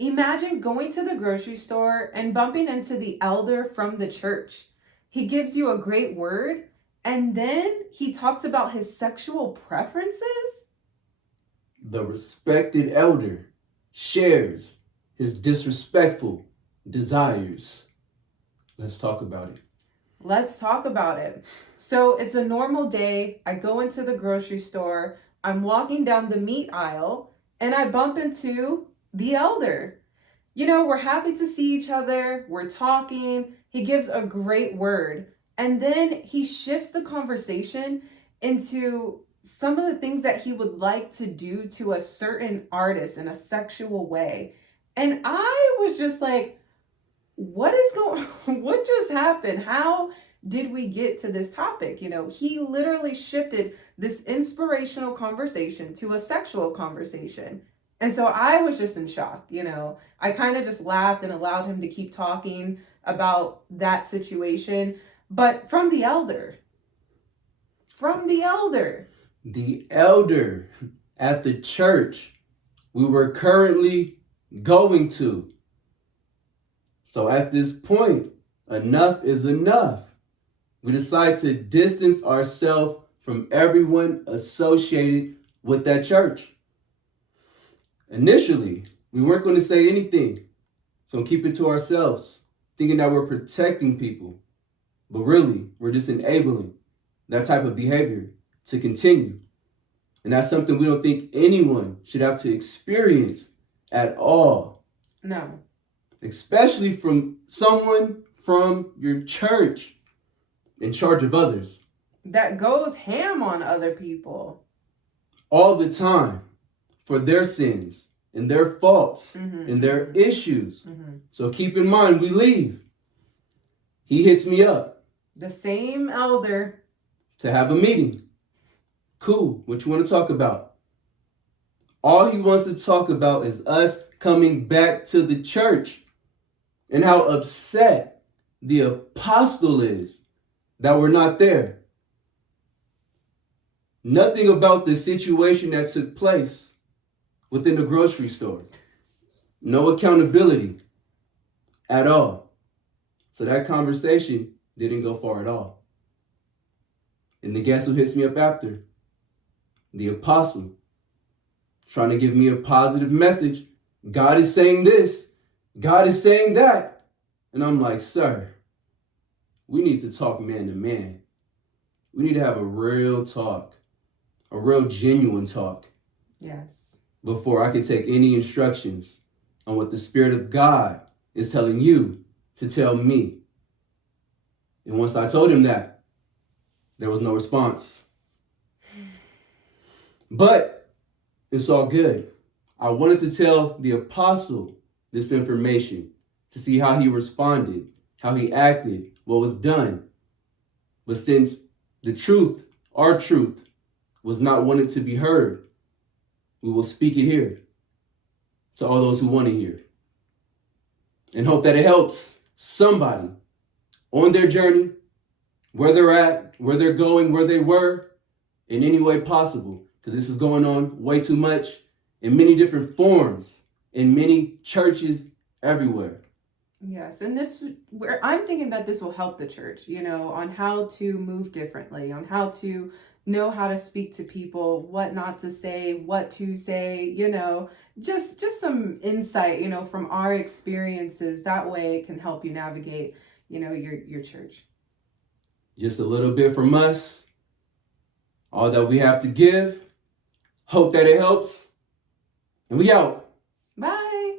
Imagine going to the grocery store and bumping into the elder from the church. He gives you a great word, and then he talks about his sexual preferences? The respected elder shares his disrespectful desires. Let's talk about it. Let's talk about it. So it's a normal day. I go into the grocery store. I'm walking down the meat aisle and I bump into the elder. We're happy to see each other. We're talking. He gives a great word. And then he shifts the conversation into some of the things that he would like to do to a certain artist in a sexual way. And I was just like, what is going what just happened? How did we get to this topic? He literally shifted this inspirational conversation to a sexual conversation. And so I was just in shock. I kind of just laughed and allowed him to keep talking about that situation, but from the elder The elder at the church we were currently going to. So at this point, enough is enough. We decide to distance ourselves from everyone associated with that church. Initially, we weren't going to say anything, so keep it to ourselves, thinking that we're protecting people. But really, we're just enabling that type of behavior to continue. And that's something we don't think anyone should have to experience at all. No. Especially from someone from your church in charge of others. That goes ham on other people. All the time for their sins and their faults and their issues. So keep in mind, we leave. He hits me up. The same elder. To have a meeting. Cool, what you want to talk about? All he wants to talk about is us coming back to the church and how upset the apostle is that we're not there. Nothing about the situation that took place within the grocery store. No accountability at all. So that conversation didn't go far at all. And then guess who hits me up after? The apostle. Trying to give me a positive message. God is saying this. God is saying that. And I'm like, sir, we need to talk man to man. We need to have a real talk, a real genuine talk. Yes. Before I can take any instructions on what the Spirit of God is telling you to tell me. And once I told him that, there was no response. But it's all good. I wanted to tell the apostle this information to see how he responded, how he acted, what was done. But since the truth, our truth, was not wanted to be heard, we will speak it here to all those who want to hear. And hope that it helps somebody on their journey, where they're at, where they're going, where they were, in any way possible. Because this is going on way too much in many different forms, in many churches everywhere. Yes, and I'm thinking that this will help the church, on how to move differently, on how to know how to speak to people, what not to say, what to say, just some insight, from our experiences. That way it can help you navigate, your church. Just a little bit from us, all that we have to give. Hope that it helps. And we out. Bye.